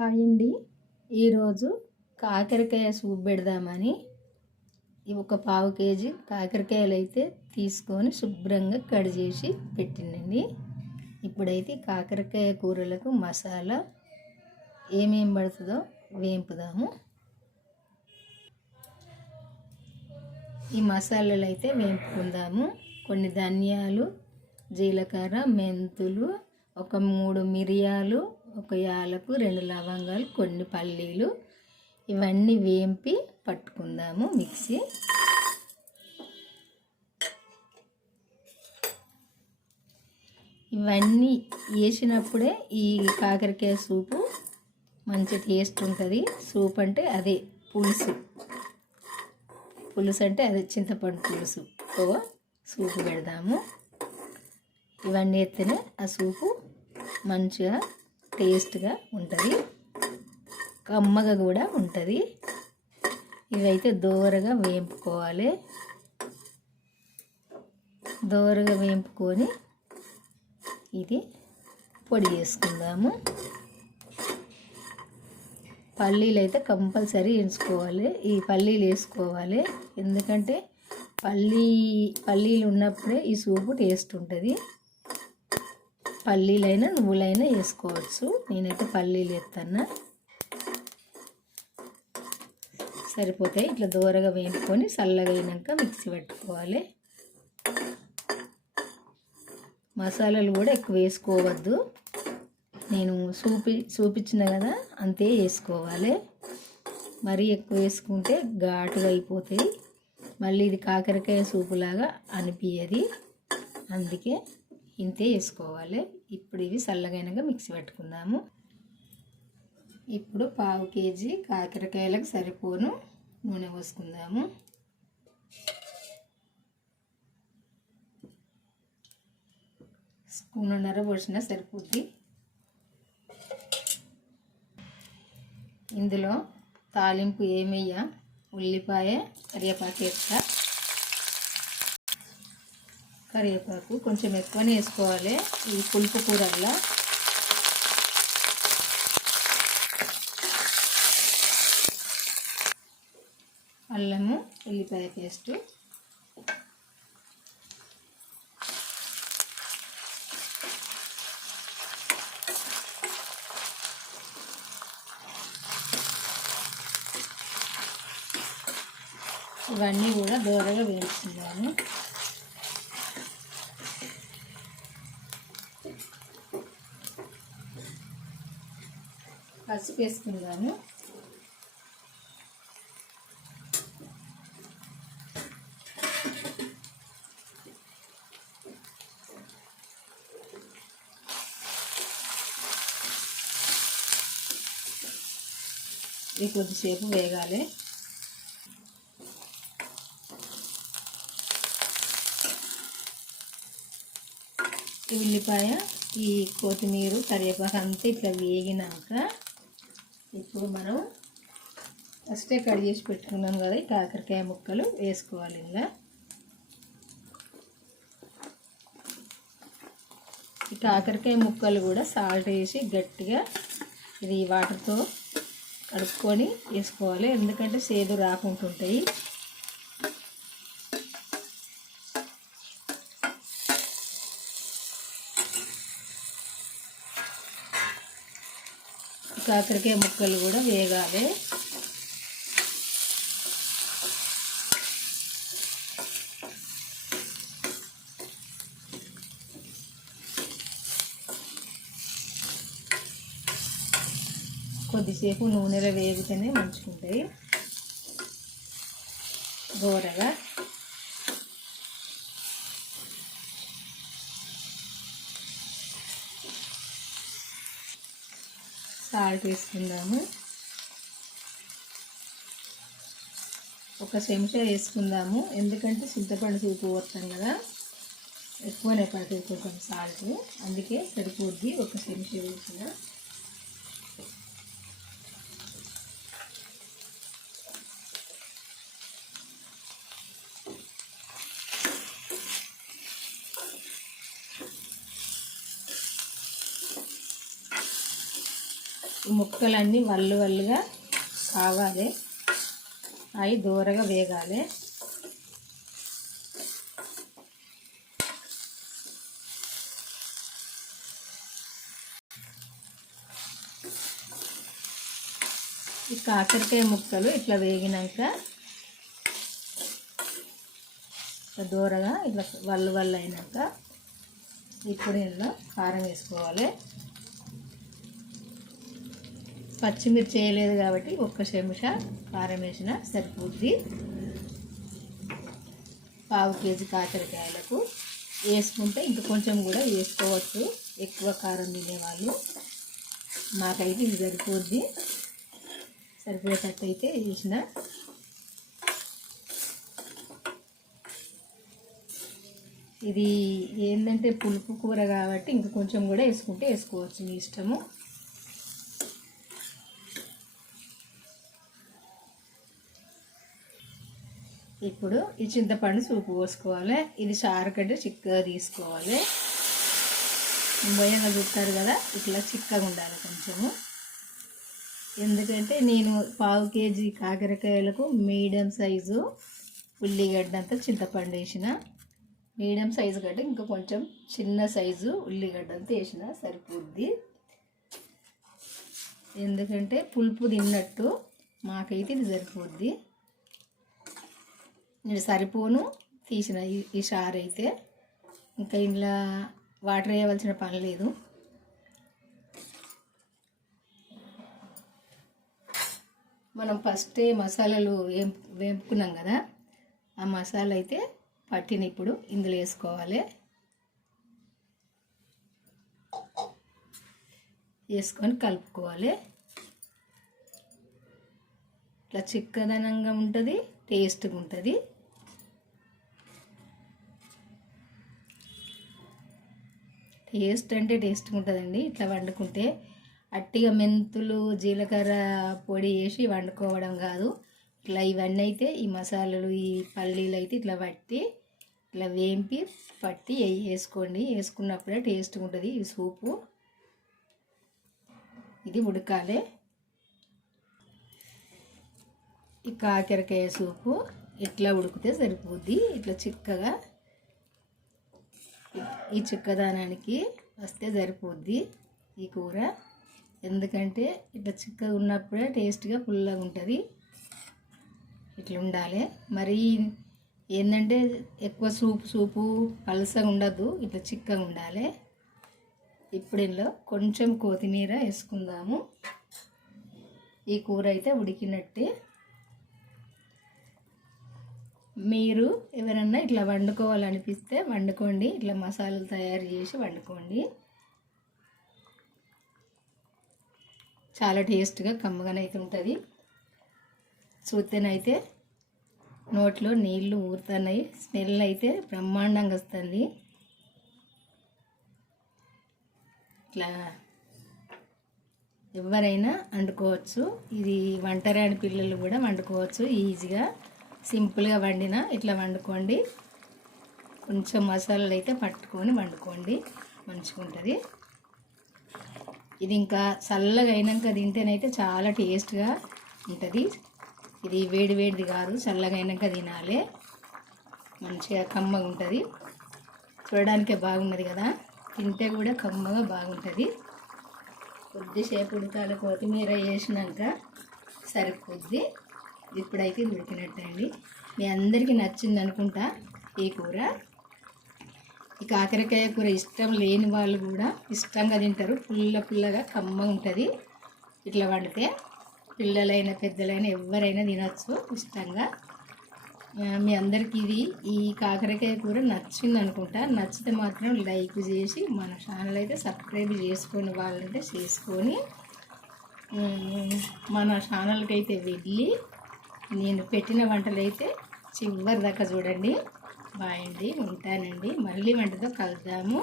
Hi అండి. ఈరోజు కాకరకాయ సూప్ పెడదామని ఒక పావు కేజీ కాకరకాయలు అయితే తీసుకొని శుభ్రంగా కట్ చేసి పెట్టినండి. ఇప్పుడైతే కాకరకాయ కూరలకు మసాలా ఏమేం పడుతుందో వేంపుదాము. ఈ మసాలాలు అయితే వేంపుకుందాము. కొన్ని ధనియాలు, జీలకర్ర, మెంతులు, ఒక 3 మిరియాలు, ఒక యాలకు, 2 లవంగాలు, కొన్ని పల్లీలు, ఇవన్నీ వేంపి పట్టుకుందాము మిక్సీ. ఇవన్నీ వేసినప్పుడే ఈ కాకరకాయ సూపు మంచి టేస్ట్ ఉంటుంది. సూప్ అంటే అదే పులుసు, పులుసు అంటే అదే చింతపండు పులుసు. సూపు పెడదాము. ఇవన్నీ వేస్తేనే ఆ సూపు మంచిగా టేస్ట్గా ఉంటుంది, కమ్మగా కూడా ఉంటుంది. ఇవైతే దోరగా వేంపుకోవాలి. దోరగా వేంపుకొని ఇది పొడి చేసుకుందాము. పల్లీలు అయితే కంపల్సరీ ఎంచుకోవాలి. ఈ పల్లీలు వేసుకోవాలి, ఎందుకంటే పల్లీలు ఉన్నప్పుడే ఈ సూపు టేస్ట్ ఉంటుంది. పల్లీలైనా నువ్వులైనా వేసుకోవచ్చు. నేనైతే పల్లీలు వేస్తాను, సరిపోతాయి. ఇట్లా దూరగా వేపుకొని చల్లగా అయినాక మిక్సీ పెట్టుకోవాలి. మసాలాలు కూడా ఎక్కువ వేసుకోవద్దు. నేను చూపించిన కదా అంతే వేసుకోవాలి. మరీ ఎక్కువ వేసుకుంటే ఘాటుగా అయిపోతాయి, మళ్ళీ ఇది కాకరకాయ సూపులాగా అనిపించదు. అందుకే ఇంతే వేసుకోవాలి. ఇప్పుడు ఇవి చల్లగైనగా మిక్సీ పెట్టుకుందాము. ఇప్పుడు పావు కేజీ కాకరకాయలకు సరిపోను నూనె పోసుకుందాము. స్పూన్నర పోసినా సరిపోద్ది. ఇందులో తాలింపు ఏమయ్య, ఉల్లిపాయ, కరివేపాకు వేస్తా. కరివేపాకు కొంచెం ఎక్కువనే వేసుకోవాలి ఈ పులుపు కూరల్లో. అల్లము, ఉల్లిపాయ పేస్టు, ఇవన్నీ కూడా దూరగా వేసుకుందాము. పసుపు వేసుకుందాము. ఇది కొద్దిసేపు వేగాలి. ఉల్లిపాయ, ఈ కొత్తిమీర, కరివేపాకు అంతా ఇట్లా వేగినాక ఇప్పుడు మనం ఫస్టే కట్ చేసి పెట్టుకున్నాం కదా ఈ కాకరకాయ ముక్కలు వేసుకోవాలి. ఇలా ఈ కాకరకాయ ముక్కలు కూడా సాల్ట్ వేసి గట్టిగా ఇది వాటర్తో కడుక్కొని వేసుకోవాలి, ఎందుకంటే సేదు రాకుంటుంటాయి. కాకరకాయ ముక్కలు కూడా వేగాలి. కొద్దిసేపు నూనెలో వేగితేనే మంచుకుంటాయి. దోరగా సాల్ట్ వేసుకుందాము. ఒక చెంచా వేసుకుందాము, ఎందుకంటే చింతపండు సూపు పోస్తాం కదా, ఎక్కువనే పడుతుంది కొంచెం సాల్ట్, అందుకే సరిపోద్ది ఒక చెంచా వేసిన. ఈ ముక్కలన్నీ వల్లుగా కావాలి, అవి దూరగా వేగాలి. ఈ కాకరకాయ ముక్కలు ఇట్లా వేగినాక దూరగా ఇట్లా వల్లు అయినాక ఇప్పుడు ఇందులో కారం వేసుకోవాలి. పచ్చిమిర్చి వేయలేదు కాబట్టి 1 చెంచా కారం వేసినా సరిపోద్ది. 1/2 కేజీ కాకరకాయలకు వేసుకుంటే ఇంకా కొంచెం కూడా వేసుకోవచ్చు, ఎక్కువ కారం తినేవాళ్ళు. మాకైతే ఇది సరిపోద్ది, సరిపోయేటట్టు అయితే వేసిన. ఇది ఏంటంటే పులుపు కూర కాబట్టి ఇంకా కొంచెం కూడా వేసుకుంటే వేసుకోవచ్చు, మీ ఇష్టము. ఇప్పుడు ఈ చింతపండు సూపు పోసుకోవాలి. ఇది చారు కంటే చిక్కగా తీసుకోవాలి. బొయ్యంగా చుట్టారు కదా, ఇట్లా చిక్కగా ఉండాలి కొంచెము. ఎందుకంటే నేను 1/2 కేజీ కాకరకాయలకు మీడియం సైజు ఉల్లిగడ్డ అంతా చింతపండు వేసిన. మీడియం సైజు కంటే ఇంకా కొంచెం చిన్న సైజు ఉల్లిగడ్డ అంతా వేసిన సరిపోద్ది. ఎందుకంటే పులుపు తిన్నట్టు మాకైతే ఇది సరిపోద్ది. నేను సరిపోను తీసిన ఈ చారు అయితే. ఇంకా ఇంట్లో వాటర్ వేయవలసిన పని లేదు. మనం ఫస్టే మసాలాలు వేపుకున్నాం కదా, ఆ మసాలా అయితే పట్టిన ఇప్పుడు ఇందులో వేసుకోవాలి. వేసుకొని కలుపుకోవాలి. ఇట్లా చిక్కదనంగా ఉంటుంది, టేస్ట్గా ఉంటుంది. టేస్ట్ అంటే టేస్ట్గా ఉంటుందండి ఇట్లా వండుకుంటే. అట్టిగా మెంతులు జీలకర్ర పొడి వేసి వండుకోవడం కాదు, ఇట్లా ఇవన్నీ అయితే ఈ మసాలాలు ఈ పల్లీలు అయితే ఇట్లా పట్టి ఇట్లా వేంపి పట్టి వేసుకోండి. వేసుకున్నప్పుడే టేస్ట్గా ఉంటుంది ఈ సూపు. ఇది ఉడకాలి. ఈ కాకరకాయ సూపు ఇట్లా ఉడికితే సరిపోద్ది. ఇట్లా చిక్కగా ఈ చిక్కదనానికి వస్తే సరిపోద్ది ఈ కూర. ఎందుకంటే ఇట్లా చిక్కగా ఉన్నప్పుడే టేస్ట్గా పుల్లగా ఉంటుంది. ఇట్లా ఉండాలి. మరి ఏంటంటే ఎక్కువ సూపు పలసగా ఉండద్దు, ఇట్లా చిక్కగా ఉండాలి. ఇప్పుడు ఇందులో కొంచెం కొత్తిమీర వేసుకుందాము. ఈ కూర అయితే ఉడికినట్టే. మీరు ఎవరన్నా ఇట్లా వండుకోవాలనిపిస్తే వండుకోండి, ఇట్లా మసాలాలు తయారు చేసి వండుకోండి. చాలా టేస్ట్గా కమ్మగానైతే ఉంటుంది. చూస్తేనైతే నోట్లో నీళ్ళు ఊరుతున్నాయి. స్మెల్ అయితే బ్రహ్మాండంగా వస్తుంది. ఇట్లా ఎవరైనా వండుకోవచ్చు. ఇది వంటరాని పిల్లలు కూడా వండుకోవచ్చు ఈజీగా. సింపుల్గా వండిన ఇట్లా వండుకోండి. కొంచెం మసాలాలు అయితే పట్టుకొని వండుకోండి, మంచిగా ఉంటుంది. ఇది ఇంకా చల్లగా అయినాక తింటేనైతే చాలా టేస్ట్గా ఉంటుంది. ఇది వేడిది కాదు, చల్లగా అయినాక తినాలి. మంచిగా కమ్మగా ఉంటుంది. చూడడానికే బాగున్నది కదా, తింటే కూడా కమ్మగా బాగుంటుంది. కొద్దిసేపు ఉడకాలి. కొత్తిమీర వేసినాక సరిపోద్ది. ఇప్పుడైతే ఇది ఉడికినట్టే అండి. మీ అందరికీ నచ్చింది అనుకుంటా ఈ కూర. ఈ కాకరకాయ కూర ఇష్టం లేని వాళ్ళు కూడా ఇష్టంగా తింటారు. పుల్లగా కమ్మగా ఉంటుంది. ఇట్లా వండితే పిల్లలైనా పెద్దలైనా ఎవరైనా తినచ్చు ఇష్టంగా. మీ అందరికీ ఈ కాకరకాయ కూర నచ్చింది అనుకుంటా. నచ్చితే మాత్రం లైక్ చేసి మన ఛానల్ అయితే సబ్స్క్రైబ్ చేసుకొని వాళ్ళంటే చేసుకొని మన ఛానల్కి అయితే వెళ్ళి నేను పెట్టిన వంటలు అయితే చివరి దాకా చూడండి. బాయ్ అండి, ఉంటానండి. మళ్ళీ వంటతో కలుద్దాము.